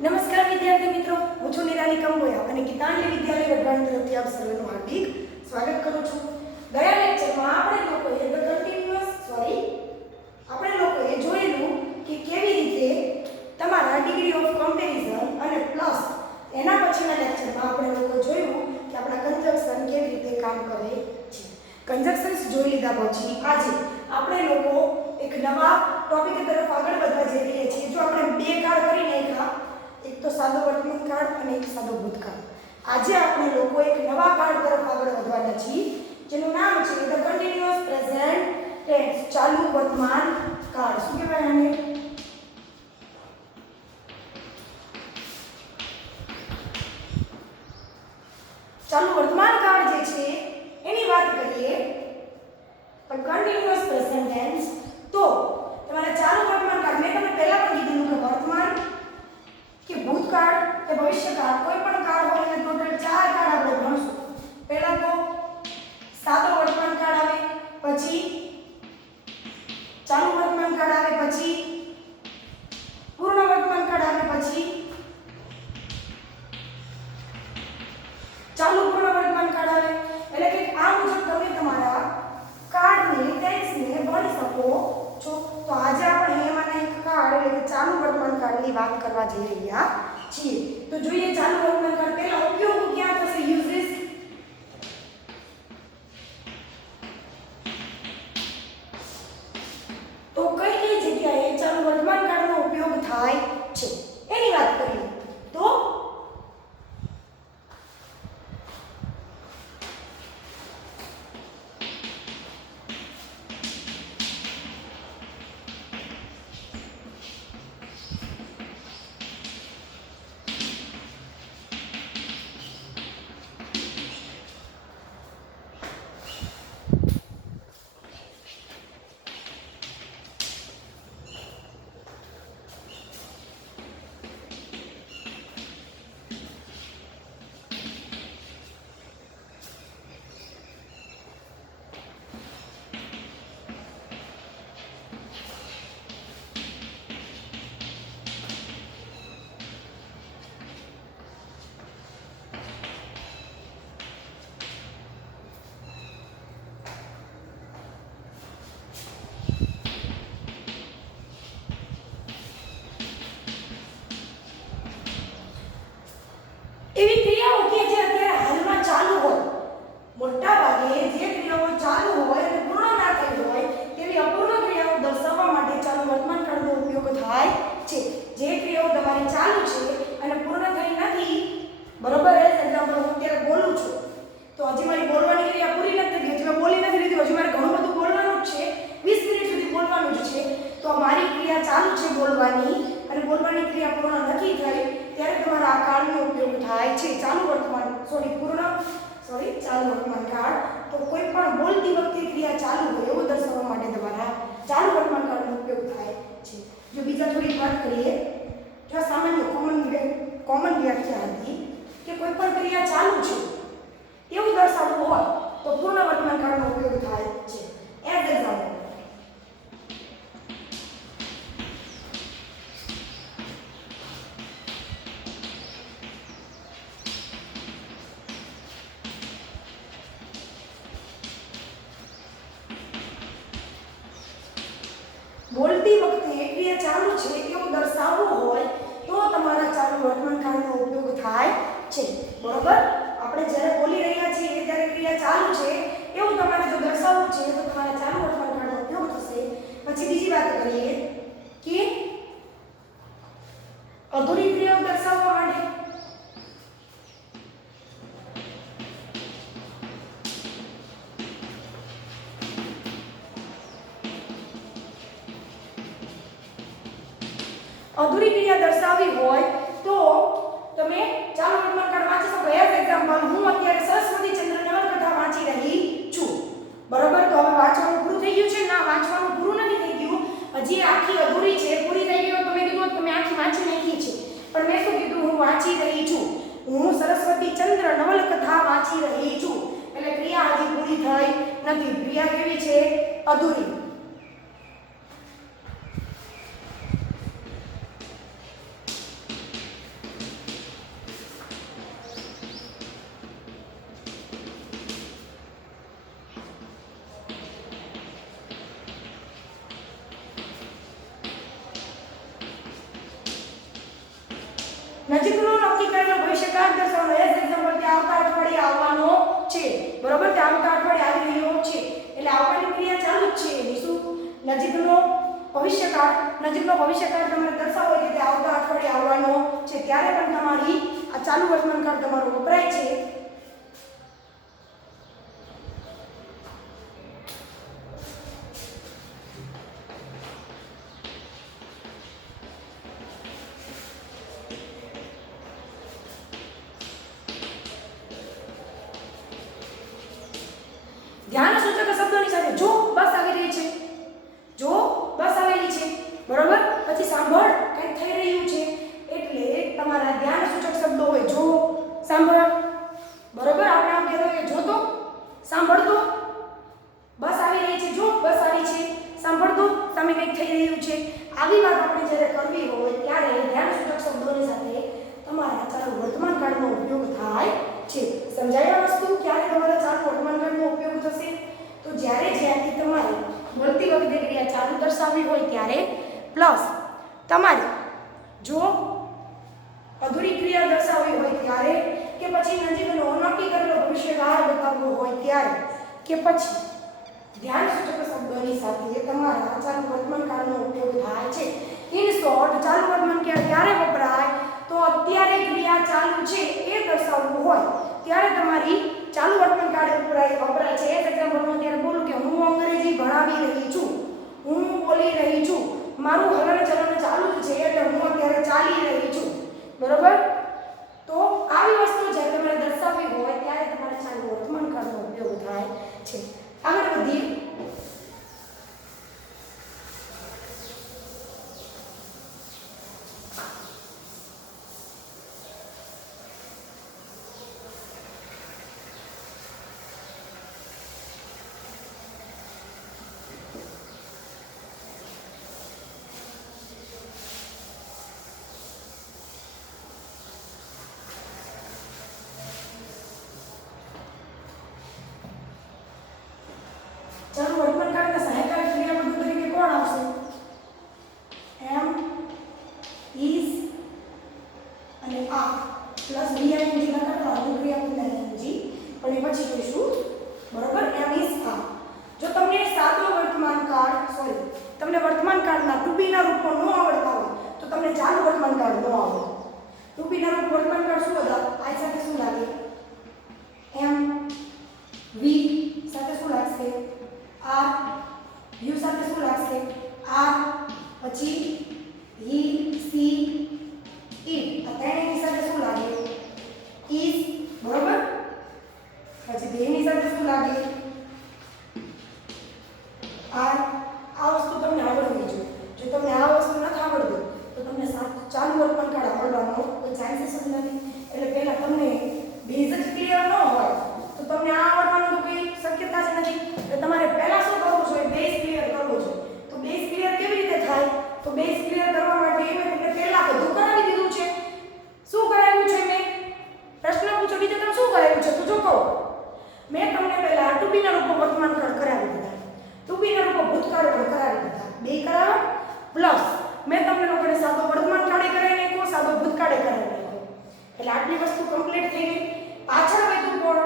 નમસ્કાર વિદ્યાર્થી મિત્રો, હું છું નિરાલી કંબોયા અને ગીતાંજલિ વિદ્યાલય વઢવાણ તરફથી આપ સર્વેનું હાર્દિક સ્વાગત કરું છું. ગયા લેક્ચરમાં આપણે લોકોએ જોયેલું કે કેવી રીતે તમારા ડિગ્રી ઓફ કમ્પેરિઝન અને પ્લસ એના પછીના લેક્ચરમાં આપણે લોકો જોયું કે આપણા કન્જક્શન કેવી રીતે કામ કરે છે. કન્જક્શન્સ જોઈ લીધા પછી આજે આપણે લોકો એક નવા ટોપિક તરફ આગળ વધવા જઈ રહ્યા છીએ. જો આપણે બે કાળ કરી નાખ્યા, એક તો સાદો વર્તમાન કાળ અને એક સાદો ભૂતકાળ. આજે આપણે લોકો એક નવા કાળ તરફ આગળ વધવાના છીએ જેનું નામ છે ધ કન્ટિન્યુઅસ પ્રેઝન્ટ ટેન્સ, ચાલુ વર્તમાન કાળ. શું કહેવાય આને? ચાલુ વર્તમાન કાળ જે છે એની વાત કરીએ પણ કન્ટિન્યુઅસ પ્રેઝન્ટ ટેન્સ તો તમારા ચાલુ વર્તમાન કાળ મેં તમને પહેલા પણ કીધું કે વર્તમાન કે ભૂતકાળ કે ભવિષ્યકાળ કોઈ પણ કાળ હોય એને ટોટલ 4 કાળ આપણે ભણશું. પહેલા તો સાદો વર્તમાન કાળ આવે, પછી ચાલુ વર્તમાન કાળ આવે, પછી પૂર્ણ વર્તમાન કાળ આવે, પછી ચાલુ પૂર્ણ વર્તમાન કાળ આવે. એટલે કે આ મુજબ તમે તમારા કાળની ટેન્સને ભણી શકો છો. તો આજે આપણે એમાંના એક કાળ એટલે કે ચાલુ વર્તમાન કાળની વાત કરવા જઈ રહ્યા છીએ. તો જોઈએ ચાલુ વર્તમાન કાળ પહેલા ઉપયોગ ક્યાં થશે? યુઝિસ. તો કઈ કઈ જગ્યાએ ચાલુ વર્તમાન કાળનો ઉપયોગ થાય છે એની વાત કરીએ. તો એવી ક્રિયાઓ કે જે અત્યારે હાલમાં ચાલુ હોય, મોટા ભાગે જે ક્રિયાઓ ચાલુ હોય અને પૂર્ણ ના થઈ હોય તેવી અપૂર્ણ ક્રિયાઓ દર્શાવવા માટે ચાલુ વર્તમાન કાળનો ઉપયોગ થાય છે. જે ક્રિયાઓ તમારી ચાલુ છે અને પૂર્ણ થઈ નથી, બરોબર? એક્ઝામ્પલ હું અત્યારે બોલું છું તો હજી મારી બોલવાની ક્રિયા પૂરી નથી થઈ, હજી મેં બોલી નથી લીધી, હજી મારે ઘણું બધું બોલવાનું જ છે, 20 મિનિટ સુધી બોલવાનું જ છે. તો મારી ક્રિયા ચાલુ છે બોલવાની અને બોલવાની ક્રિયા પૂર્ણ નથી થઈ ત્યારે તમારા આ કાળનો ઉપયોગ થાય છે. ચાલુ વર્તમાન ચાલુ વર્તમાન કાળ. તો કોઈ પણ બોલતી વખતે ક્રિયા ચાલુ હોય એવું દર્શાવવા માટે તમારા ચાલુ વર્તમાન કાળનો ઉપયોગ થાય છે. જો બીજા થોડી વાત કરીએ, જો સામાન્ય કોમન વ્યાખ્યા હતી કે કોઈ પણ ક્રિયા ચાલુ છે એવું દર્શાવવું હોય તો પૂર્ણ વર્તમાન કાળનો ઉપયોગ થાય છે. એઝ એક્ઝામ્પલ બોલતી વખતે ક્રિયા ચાલુ છે એવું દર્શાવવું હોય તો તમારા ચાલુ વર્તમાન કાળનો ઉપયોગ થાય છે. બરોબર? આપણે જ્યારે બોલી રહ્યા છીએ ત્યારે ક્રિયા ચાલુ છે એવું તમારે જો દર્શાવવું છે તો તમારા ચાલુ વર્તમાન કાળનો ઉપયોગ થશે. પછી બીજી વાત કરીએ કે અધૂરી ક્રિયાઓ દર્શાવવા માટે અધૂરી ક્રિયા દર્શાવવી હોય તો તમે ચાલુ વર્તમાન કાળ વાંચી શકો. એઝ એક્ઝામ્પલ હું અત્યારે સરસ્વતી ચંદ્ર નવલકથા વાંચી રહી છું. બરોબર? તો હવે વાંચવાનું પૂરું થઈ ગયું છે? ના, વાંચવાનું પૂરું નથી થઈ ગયું, હજી આખી અધૂરી છે. પૂરી થઈ ગઈ હોય તો મેં કીધું તમે આખી વાંચી નાખી છે, પણ મેં શું કીધું? હું વાંચી રહી છું. હું સરસ્વતી ચંદ્ર નવલકથા વાંચી રહી છું એટલે ક્રિયા હજી પૂરી થઈ નથી. ક્રિયા કેવી છે? અધૂરી. નજીકનો નક્કી કરેલો ભવિષ્યકાળ દર્શાવવાનો એઝ એક્ઝામ્પલ કે આવતા અઠવાડિયે આવવાનો છે, બરોબર, તે આવતા અઠવાડિયે આવી રહ્યો છે એટલે આવવાની ક્રિયા ચાલુ જ છે એની શું નજીકનો ભવિષ્યકાળ તમારે દર્શાવવો હોય કે તે આવતા અઠવાડિયે આવવાનો છે ત્યારે પણ તમારી આ ચાલુ વર્તમાન કાળ તમારો વપરાય છે. ધ્યાન સૂચક શબ્દોની સાથે જો બસ આવી રહી છે, જો બસ આવેલી છે, બરોબર, પછી સાંભળ કંઈક થઈ રહ્યું છે એટલે તમારા ધ્યાન સૂચક શબ્દો હોય જો, સાંભળ, બરોબર, આપણે આમ કહેતો કે જોતો, સાંભળતો, બસ આવી રહી છે, જો બસ આવી છે, સાંભળતો, સામે કંઈક થઈ રહ્યું છે, આવી વાત આપણે જ્યારે કરવી હોય ત્યારે ધ્યાન સૂચક શબ્દોની સાથે તમારા ચાલુ વર્તમાન કાળનો ઉપયોગ થાય છે. સમજાયા વસ્તુ ક્યારે તમારા ચાલુ વર્તમાન કાળનો ઉપયોગ થશે? તો જ્યારે તમારે બોલતી વખતે ક્રિયા ચાલુ દર્શાવવી હોય ત્યારે, પ્લસ તમારે જો અધૂરી ક્રિયા દર્શાવવી હોય ત્યારે, કે પછી નજીકનો નક્કી કરેલો ભવિષ્યકાળ બતાવવો હોય ત્યારે, કે પછી ધ્યાન સૂચક શબ્દોની સાથે તમારા ચાલુ વર્તમાન કાળનો ઉપયોગ થાય છે. ઇન શોર્ટ, ચાલુ વર્તમાન કાળ ક્યારે વપરાય? તો અત્યારે ક્રિયા ચાલુ છે એ દર્શાવવું હોય ત્યારે તમારી ચાલુ વર્તમાન કાળ વપરાય છે. એક એક્ઝામ્પલમાં ત્યારે બોલું કે હું અંગ્રેજી ભણાવી રહી છું, હું બોલી રહી છું, મારું હલન ચલન ચાલુ જ છે એટલે હું અત્યારે ચાલી રહી છું, બરોબર. તો આવી વસ્તુ જ્યારે તમારે દર્શાવવી હોય ત્યારે તમારે ચાલુ વર્તમાન કાળનો ઉપયોગ થાય છે. આગળ વધીએ. ચાલુ વર્તમાન કાળના સહાયકારી ક્રિયાપદો તરીકે કોણ આવશે? એમ, ઇઝ અને આ પ્લસ વીઆઈએનજી ના કરતા વધુ ક્રિયાપદ એનજી પણ એ પછી જોઈશું, બરોબર. એમ ઇઝ આ. જો તમને સાદો વર્તમાન કાળ તમને વર્તમાન કાળના ટુ બી ના રૂપો ન આવડતા હોય તો તમને ચાલુ વર્તમાન કાળ ન આવડે. ટુ બી ના રૂપ વર્તમાન કાળ શું હતા? આ સાથે શું લાગે? એમ, વી સાથે શું લાગશે? આર, યુ સાથે શું લાગશે? આર, પછી હી, સી, ઈટ. આ ત્રણેયની સાથે શું લાગે? ઇઝ, બરોબર. પછી બેની સાથે શું લાગે? આર. આ વસ્તુ તમને આવડવી જોઈએ. જો તમને આ વસ્તુ નથી આવડતું તો તમને ચાલુ વર્તમાન કાળ આવડવાનો કોઈ ચાન્સીસ જ નથી. એટલે પહેલા તમને બેઝ જ ક્લિયર ન હોય તો તમને આ આવડવાનું તો કોઈ શક્યતા જ નથી. એટલે તમારે પહેલા શું કરવું જોઈએ? બેઝ ક્લિયર કરવો જોઈએ. તો બેઝ ક્લિયર કેવી રીતે થાય? તો બેઝ ક્લિયર કરવા માટે મેં પહેલા બધું કરાવી દીધું છે. શું કરાવ્યું છે મેં? પ્રશ્ન પૂછો બીજું તમે શું કરાવ્યું છે? તો જો કહો, મેં તમને પહેલા ટુ બી ના રૂપો વર્તમાન કાળ કરાવી દીધા, ટુ બી ના રૂપો ભૂતકાળ પણ કરાવી દીધા, બે કરાવ્યા, પ્લસ મેં તમને લોકોને સાદો વર્તમાન કાળે કરાવી નાખ્યો, સાદો ભૂતકાળે કરાવી નાખ્યો. એટલે આટલી વસ્તુ કમ્પ્લીટ થઈ ગઈ. પાછળ વધુ કોણ?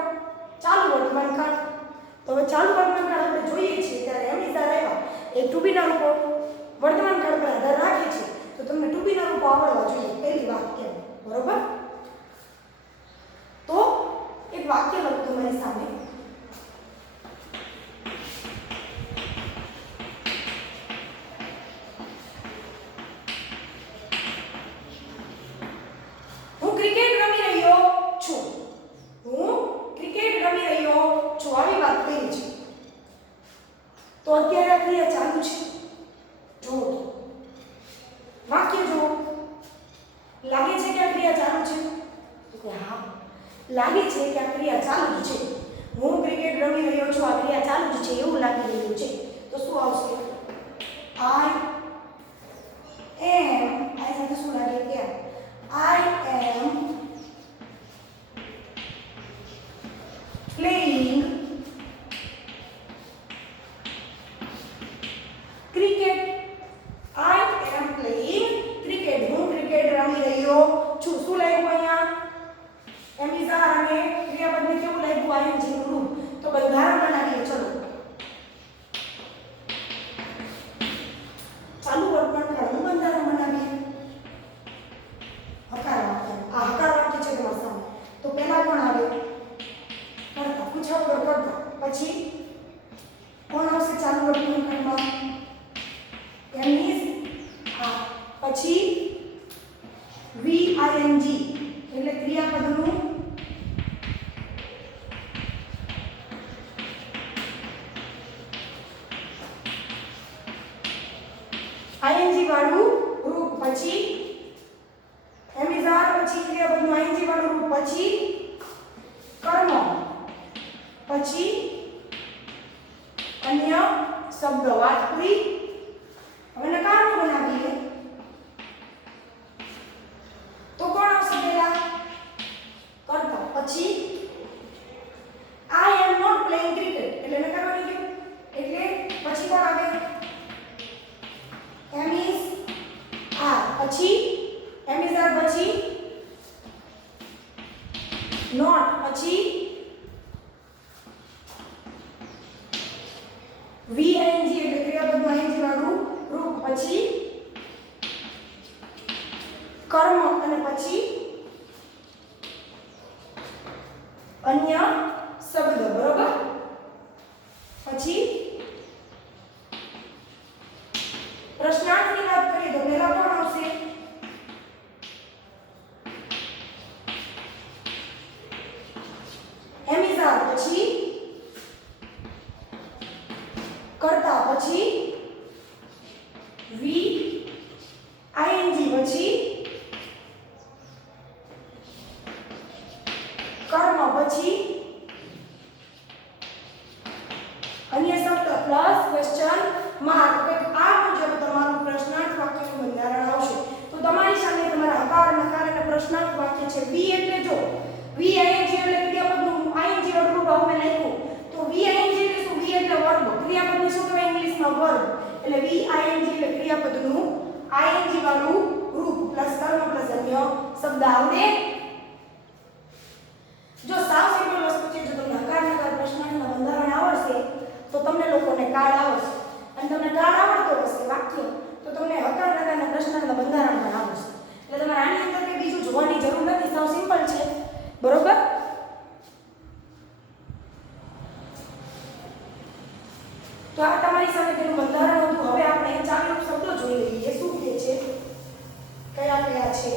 ચાલુ વર્તમાન કાળ. તો હવે ચાલુ વર્તમાન કાળ આપણે જોઈએ છીએ ત્યારે એમ ઇઝ આવ્યા એ ટુ બી ના રૂપો વર્તમાન કાળ પર આધાર રાખે છે. તો તમને ટુ બી ના રૂપો આવડવા જોઈએ, પહેલી વાત કેમ, બરોબર. તો એક વાક્ય લખો તમારી સામે. હું ક્રિકેટ રમી રહ્યો છું. આવી વાત કરી છે તો અત્યારે આ ક્રિયા ચાલુ છે. જો વાક્ય જો લાગે છે કે આ ક્રિયા ચાલુ છે? તો હા, લાગે છે કે આ ક્રિયા ચાલુ જ છે. હું ક્રિકેટ રમી રહ્યો છું, આ ક્રિયા ચાલુ જ છે એવું લાગી રહ્યું છે. તો શું આવશે? આઈ એમ. આઈ સાથે શું લાગે? એમ. આઈ એમ playing cricket. I am playing cricket. હું ક્રિકેટ રમી રહ્યો છું. શું પછી એમ ઇઝ આર, પછી ક્રિયાપદનું આઈએનજી વાળું રૂપ, પછી કર્મ, પછી અન્ય શબ્દ. વાત પૂરી. હવે નકારનું બનાવીએ તો કોણ આવશે પહેલા? કર્તા. પછી આઈ એમ નોટ પ્લેઇંગ ક્રિકેટ એટલે નકારવાની ગયું. એટલે પછી કોણ આવે? એમ ઇઝ આર. પછી એમ ઇઝ આર, પછી નોટ, પછી વીએનજી એટલે ક્રિયાપદનું આઈએનજી વાળું રૂપ, પછી કર્મ અને પછી અન્ય શબ્દ. બરોબર. પછી પ્રશ્નાર્થની વાત કરીએ તો પહેલા કોણ આવશે? એમ ઇઝ આર, પછી કર્તા, પછી વી આઈએનજી, પછી કર્મ, પછી અન્ય શબ્દ પ્લસ ક્વેશ્ચન માર્ક. આ મુજબ તમારું પ્રશ્નાર્થ વાક્યનું બંધારણ આવશે. તો તમારી સામે તમારા હકાર, નકાર અને પ્રશ્નાર્થ વાક્ય છે. વી એટલે જો વી આઈએનજી એટલે ક્રિયાપદનું આઈએનજી વાળું રૂપ આપણે લખ્યું તો વી આઈએનજી એટલે શું? વી એટલે વર્બ. ક્રિયાપદને શું કહેવાય ઇંગ્લિશમાં? વર્બ. એટલે વી આઈએનજી એટલે ક્રિયાપદનું આઈએનજી વાળું રૂપ પ્લસ કર્મ પ્લસ અન્ય શબ્દ. આવડે? જો સાવ સિમ્પલ વસ્તુ છે. જો તમને હકાર, નકાર, પ્રશ્નાર્થના બંધારણ આવડશે તો તમને લોકોને કાર્ડ આવડશે. અને તમને કાર્ડ આવડતો હશે વાક્ય તો તમને હકાર, નકાર અને પ્રશ્નાર્થના બંધારણ પણ આવડશે. એટલે તમારે આની અંદર કંઈ બીજું જોવાની જરૂર નથી. સાવ સિમ્પલ છે. બરોબર. તો આ તમારી સામે તેનું બંધારણ હતું. હવે આપણે ચાવીરૂપ શબ્દો જોઈ લઈએ. શું કહે છે? કયા કયા છે?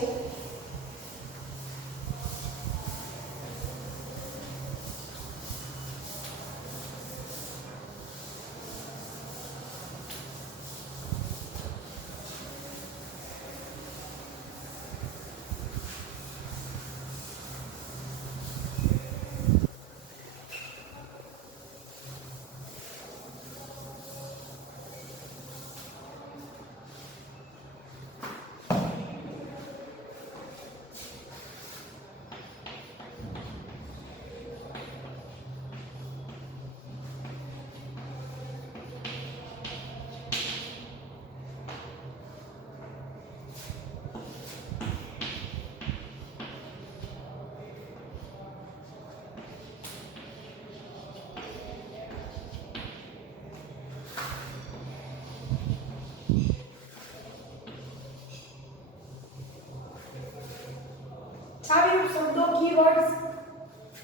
ચાવીરૂપ શબ્દો કીવર્ડ્સ.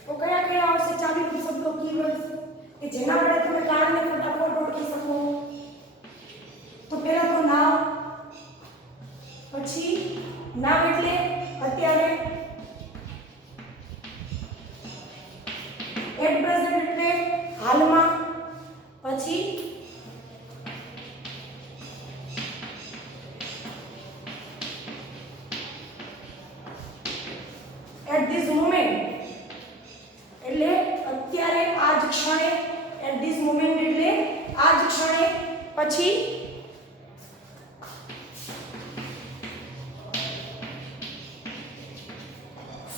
તો કયા કયા આવશે ચાવીરૂપ શબ્દો કીવર્ડ્સ કે જેના વડે તમે કાર્ડને ફટાફટ ઓળખી શકો? તો પહેલા તો નામ, પછી નામ એટલે અત્યારે, એટ પ્રેઝન્ટ એટલે હાલમાં, પછી at this moment એટલે અત્યારે આ જ ક્ષણે. at this moment એટલે આ જ ક્ષણે. પછી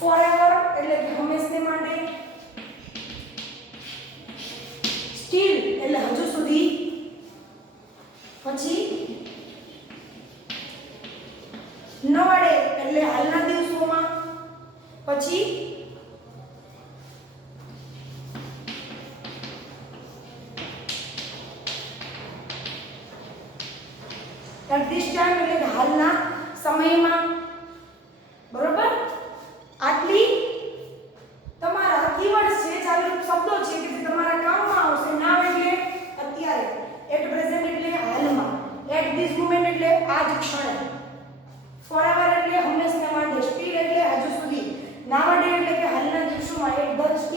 forever એટલે કે હંમેશને માટે. still એટલે હજુ સુધી. પછી nowadays એટલે હાલના દિવસોમાં. પછી at this time એટલે કે હાલના સમયમાં. બરોબર. આટલી તમારા કીવર્ડ્સ છે, ચાવીરૂપ શબ્દો છે કે જે તમારા કામમાં આવશે. નાવ એટલે અત્યારે, એટ પ્રેઝન્ટ એટલે હાલમાં, એટ ધીસ મોમેન્ટ એટલે આ જ ક્ષણે, ફોરએવર એટલે હંમેશને માટે, સ્ટીલ એટલે હજુ સુધી, નાવડે એટલે કે હાલના દિવસોમાં,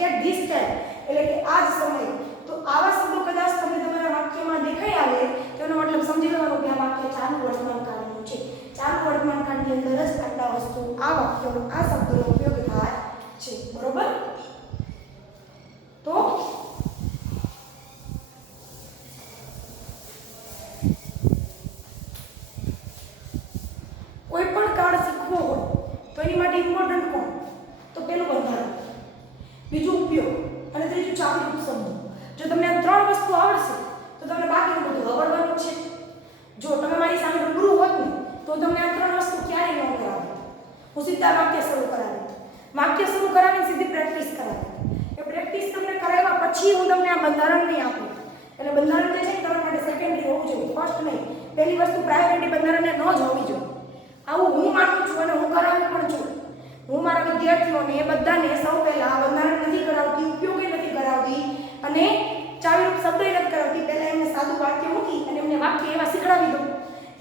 એટ ધીસ ટાઈમ એટલે કે આ જ સમય. તો આવા શબ્દો કદાચ તમને તમારા વાક્યમાં દેખાઈ આવે તેનો મતલબ સમજી લેવાનો કે આ વાક્ય ચાલુ વર્તમાન કાળનું છે. ચાલુ વર્તમાન વર્તમાનની અંદર જ આટલા વસ્તુ આ વાક્યનો આ શબ્દનો ઉપયોગ થાય છે. બરોબર? તો કોઈ પણ કાળ શીખવો હોય તો એની માટે ઇમ્પોર્ટન્ટ કોણ? તો પેલું બંધારણ, બીજું ઉપયોગ અને ત્રીજું ચાવીરૂપ શબ્દો. જો તમને આ ત્રણ વસ્તુ આવડશે તો તમને બાકીનું બધું આવડવાનું છે. જો તમે મારી સામે રૂબરૂ હોત ને તો તમને આ ત્રણ વસ્તુ ક્યારેય ન કરાવે. હું સીધા વાક્ય શરૂ કરાવી, વાક્ય શરૂ કરાવીને સીધી પ્રેક્ટિસ કરાવી. એ પ્રેક્ટિસ તમને કરાવ્યા પછી હું તમને આ બંધારણ નહીં આપું. એટલે બંધારણ જે છે એ તમારા માટે સેકન્ડરી હોવું જોઈએ, ફર્સ્ટ નહીં. પહેલી વસ્તુ પ્રાયોરિટી બંધારણને ન જ હોવી જોઈએ. આવું હું માનું છું અને હું કરાવું પણ છું. હું મારા વિદ્યાર્થીઓને બધાને સૌ પહેલા બંધારણ નથી કરાવતી, ઉપયોગ નથી કરાવતી અને ચાવીરૂપ શબ્દ નથી કરાવતી. પહેલા એમને સાદું વાક્ય મૂકી અને એમને વાક્ય એવા શીખડાવી દઉં.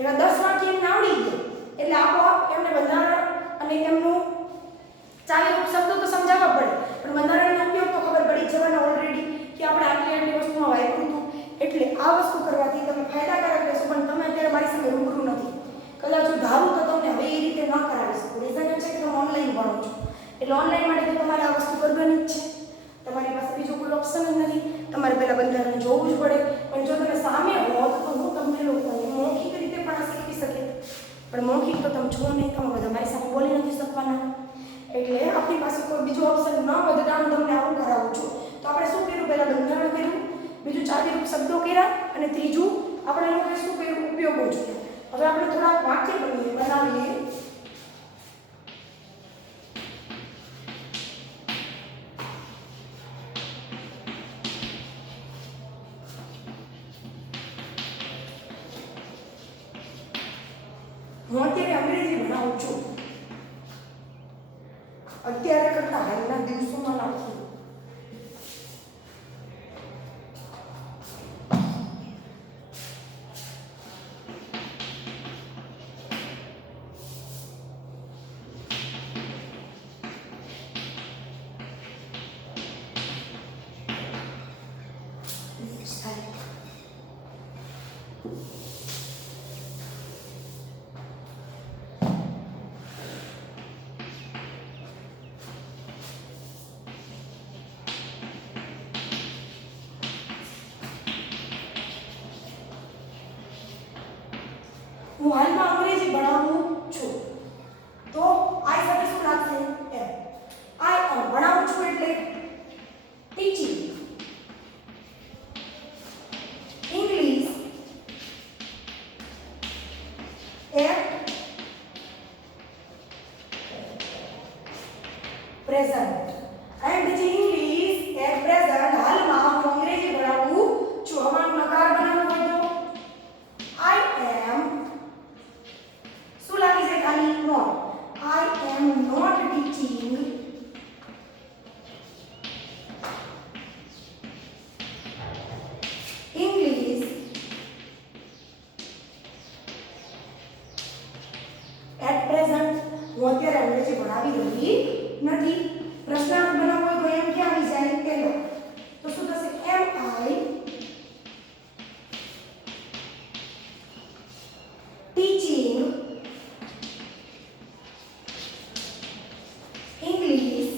એવા 10 વાક્ય એમને આવડી ગયા એટલે આપોઆપ એમને બંધારણ અને એમનું ચાવીરૂપ શબ્દો તો સમજાવવા પડે, પણ બંધારણનો ઉપયોગ તો ખબર પડી જવાના ઓલરેડી કે આપણે આટલી વસ્તુમાં વાપર્યું હતું. એટલે આ વસ્તુ કરવાથી તમે ફાયદાકારક રહેશો. પણ તમે અત્યારે મારી સામે રૂબરૂ નથી, કદાચ હું ધારું તો તમને હવે એ રીતે ન કરાવી શકું. રીઝન એમ છે કે તમે ઓનલાઈન ભણો છો એટલે ઓનલાઈન માટે તો તમારે આ વસ્તુ કરવાની જ છે. તમારી પાસે બીજો કોઈ ઓપ્શન જ નથી. તમારે પહેલાં બંધારણ જોવું જ પડે. પણ જો તમે સામે હોત તો હું તમને લોકોને મૌખિક રીતે પણ આ શીખવી શકે. પણ મૌખિક તો તમે છો નહીં, તમે બધા મારી સામે બોલી નથી શકવાના. એટલે આપણી પાસે કોઈ બીજો ઓપ્શન ન વધતા હું તમને આવું કરાવું છું. તો આપણે શું કર્યું? પહેલાં બંધારણ કર્યું, બીજું ચાવીરૂપ શબ્દો કર્યા અને ત્રીજું આપણે લોકોએ શું કર્યું? ઉપયોગો જોયા. હવે આપણે થોડા વાક્ય બનાવીએ. હું અત્યારે અંગ્રેજી ભણાવું છું. અત્યારે કરતા હાલના દિવસોમાં નાખું. હું હાલમાં અંગ્રેજી ભણાવું છું તો આઈ સાથે શું લાગશે? એમ. આઈ ભણાવું છું એટલે teaching English at present. I am teaching English at present. હાલમાં હું અંગ્રેજી ભણાવું છું. હમણાં નકાર બનાવવું હોય તો આઈ એમ શું લાગી છે? ખાલી not. I am not teaching English at present. હું અત્યારે અંગ્રેજી ભણાવી રહી નથી. પ્રશ્નાર્થ બનાવવો હોય તો એમ ક્યાં આવી જાય? પહેલા તો શું થશે? એમ આઈ ટીચિંગ ઇંગ્લિશ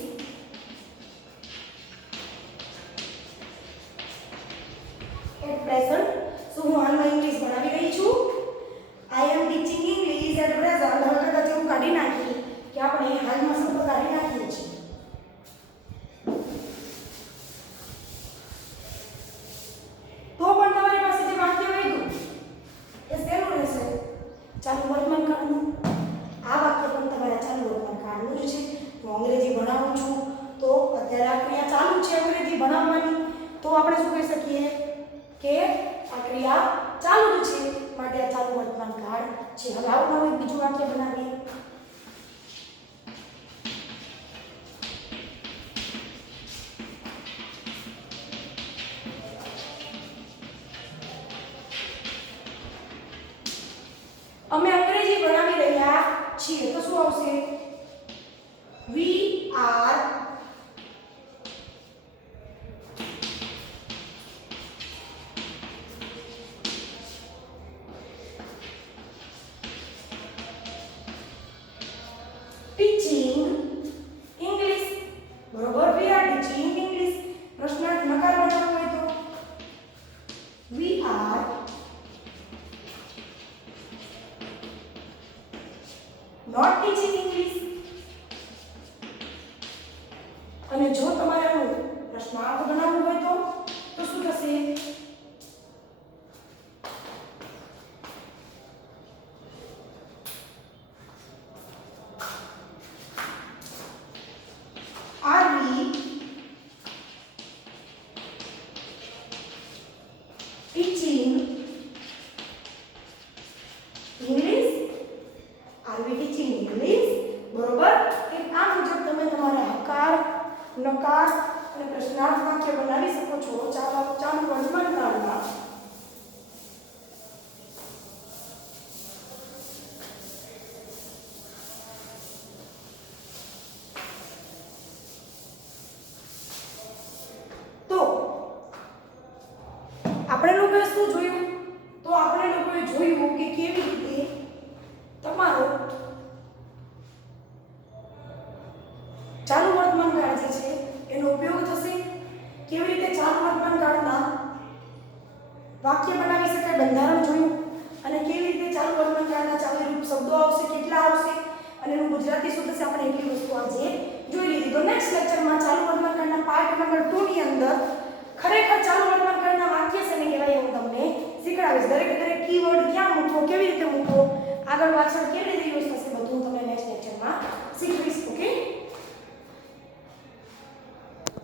એટ પ્રેઝન્ટ. શું હું હાલમાં ઇંગ્લિશ ભણાવી રહી છું? આઈ am teaching English at present. હવે કદાચ એવું કાઢી નાખીએ કે આપણે હાલમાં શબ્દ કાઢી નાખીએ છીએ. તો પણ તમારી પાસે જે વાક્ય વધ્યું એ શેનું રહેશે? ચાલુ વર્તમાન કાળનું. આ વાક્ય પણ તમારે ચાલુ વર્તમાન કાળનું જ છે. હું અંગ્રેજી ભણાવું છું તો અત્યારે આ ક્રિયા ચાલુ છે અંગ્રેજી ભણાવવાની. તો આપણે શું કહી શકીએ કે આ ક્રિયા ચાલુ જ છે, માટે આ ચાલુ વર્તમાન કાળ છે. હવે આપણે એક બીજું વાક્ય બનાવીએ. અમે અંગ્રેજી ભણાવી રહ્યા છીએ તો શું આવશે? We are We are not teaching English. અને જો તમારે આનું પ્રશ્નાર્થ બનાવવું હોય તો શું થશે? Are we teaching English? Are we teaching English? બરોબર. એક આ મુજબ તમે તમારા હકાર, નકાર અને પ્રશ્નાર્થ વાક્ય બનાવી શકો છો. ચાલુ વર્તમાન કાળમાં આપણે લોકોએ શું જોયું? તો આપણે લોકોએ જોયું કે કેવી રીતે તમારો ચાલુ વર્તમાન કાળ જે છે એનો ઉપયોગ થશે, કેવી રીતે ચાલુ વર્તમાન કાળમાં વાક્ય બનાવી શકાય, બંધારણ જોયું, અને કેવી રીતે ચાલુ વર્તમાન કાળના ચાવીરૂપ શબ્દો આવશે, કેટલા આવશે, અને એનું ગુજરાતી શું થશે, આપણે એટલી વસ્તુ આજે જોઈ લીધી. તો નેક્સ્ટ લેક્ચરમાં ચાલુ વર્તમાન કાળના પાર્ટ નંબર 2 ની અંદર ખરેખર ચાલુ વર્તમાન કાળના વાક્ય શેને કહેવાય હું તમને શીખડાવીશ. દરેક કીવર્ડ ક્યાં મૂકવો, કેવી રીતે મૂકવો, આગળ પાછળ કેવી રીતે યુઝ થશે, બધું હું તમને નેક્સ્ટ લેક્ચરમાં શીખવીશ. ઓકે.